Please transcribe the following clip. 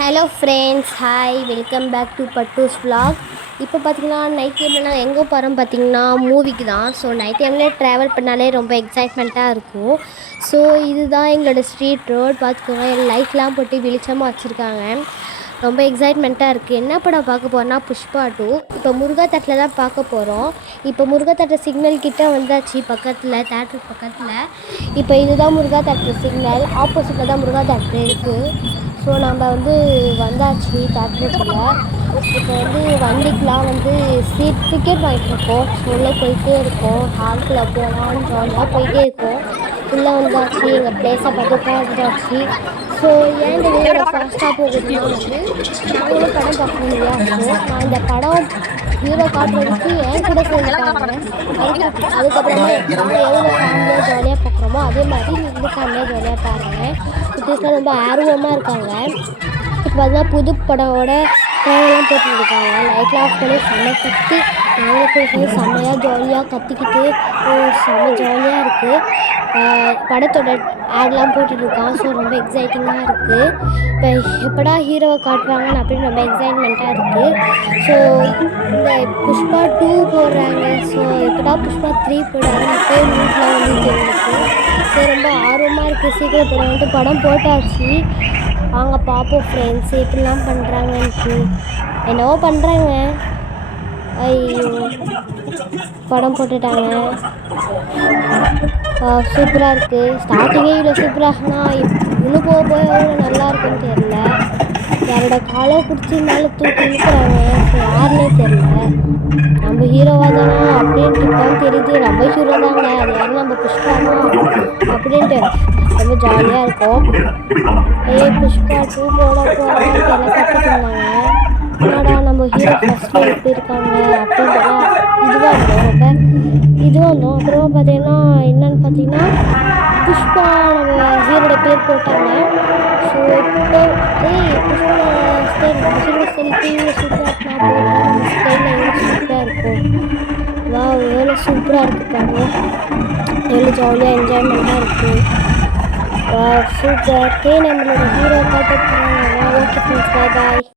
Hello friends, hi, welcome back to Pattu's vlog. இப்போ பார்த்தீங்கன்னா night டைமில் நாங்கள் எங்கே போகிறோம் பார்த்தீங்கன்னா மூவிக்கு தான். ஸோ நைட் டைமில் ட்ராவல் பண்ணாலே ரொம்ப எக்ஸைட்மெண்ட்டாக இருக்கும். ஸோ இதுதான் எங்களோட ஸ்ட்ரீட் ரோட். பார்த்துக்கோங்க, லைட்லாம் போட்டு வெளிச்சமாக வச்சுருக்காங்க. ரொம்ப எக்ஸைட்மெண்ட்டாக இருக்குது. என்ன படம் பார்க்க போகிறோன்னா புஷ்பா 2. இப்போ முருகா தேட்டரில் தான் பார்க்க போகிறோம். இப்போ முருகா தேட்டர் சிக்னல் கிட்டே வந்தாச்சு, பக்கத்தில் தேட்டர் பக்கத்தில். இப்போ இதுதான் முருகா தேட்டர் சிக்னல், ஆப்போசிட்டில் தான் முருகா தேட்டர் இருக்குது. ஸோ நம்ம வந்தாச்சு தேட்டருக்குள்ளே. இப்போ வண்டிக்கெலாம் சீட் டிக்கெட் வாங்கிட்டுருக்கோம். ஸோ உள்ளே போயிட்டே இருக்கோம். ஹால்குள்ளே போகலான்னு ஜாலியாக போயிட்டே இருக்கோம். உள்ளே வந்தாச்சு, எங்கள் பிளேஸை பார்த்து வந்தாச்சு. ஸோ ஏன் இந்த வீடியோ ஃபாஸ்ட்டாக போகுதுன்னா நாங்களும் படம் பார்க்கணும் இல்லையா. ஸோ நான் இந்த படம் ஹீரோ காட்டுறதுக்கு என் கூட சேர்ந்து பாருங்கள். அதுக்கப்புறமா நாங்கள் எவ்வளோ ஃபேமிலியாக ஜாலியாக பார்க்குறோமோ அதே மாதிரி நீங்கள் ஃபேமிலியாக ஜாலியாக பாருங்கள். குட்டீஸ்லாம் ரொம்ப ஆர்வமாக இருக்காங்க. இப்போ பார்த்தீங்கன்னா புது படமோட ட்ரெயினெல்லாம் போட்டுருக்காங்க. லைட்லாம் ஆஃப் பண்ணி செம்ம கத்தி நாங்களும் போய் செம்மையாக ஜாலியாக கத்திக்கிட்டு செம்ம ஜாலியாக இருக்குது. படத்தோட ஆட்லாம் போட்டுட்ருக்கான். ஸோ ரொம்ப எக்ஸைட்டிங்காக இருக்குது. இப்போ எப்படா ஹீரோவை காட்டுவாங்கன்னு அப்படின்னு ரொம்ப எக்ஸைட்மெண்ட்டாக இருக்குது. ஸோ இந்த புஷ்பா 2 போடுறாங்க. ஸோ எப்படா புஷ்பா 3 போடுறாங்க போய் வீட்டில் இருக்குது. ஸோ ரொம்ப ஆர்வமாக இருக்குது. சீக்கிரம் போட படம் போட்டாச்சு. வாங்க பார்ப்போம் ஃப்ரெண்ட்ஸ் இப்படிலாம் பண்ணுறாங்கன்ட்டு. என்னவோ பண்ணுறாங்க. ஐயோ, படம் போட்டுட்டாங்க. சூப்பராக இருக்குது. ஸ்டார்டிங்கே இவ்வளோ சூப்பராகனா இன்னும் போக போக எவ்வளோ நல்லா இருக்குன்னு தெரில. யாரோட காலை பிடிச்சி மேலே தூக்கி இழுக்கிறாங்க. ஸோ யாருன்னே தெரில. நம்ம ஹீரோவாக தானா அப்படின்ட்டு தான் தெரியுது. நம்ம ஹீரோ தாங்க, அது யாரும் நம்ம புஷ்பானா அப்படின்ட்டு ரொம்ப ஜாலியாக இருக்கும். புஷ்பா 2 போட போகிறான்னு எல்லாம் கற்றுட்டு இருந்தாங்க. என்னடா நம்ம ஹீரோ ஃபஸ்ட்டு எப்படி இருக்காங்க அப்படின்றதான் இதுவாக இருந்தோம். ரொம்ப இதுவாக இருந்தோம். அப்புறமா பார்த்தீங்கன்னா என்னன்னு பார்த்தீங்கன்னா புஷ்பா நம்ம ஹீரோட பேர் போட்டாங்க. ஸோ இப்போ புஷ்பா ஹீரோ செல்ஃபி சூப்பராக ஸ்டைலில் சூப்பராக இருக்கும். வா, எவ்வளோ சூப்பராக இருக்குது பாருங்க. எவ்வளோ ஜாலியாக என்ஜாய்மெண்ட்டாக இருக்குது. வா, சூப்பர். நம்மளோட ஹீரோ காட்ட போகிறாங்க. ஓகே ஃப்ரெண்ட்ஸ், பாய் பாய்.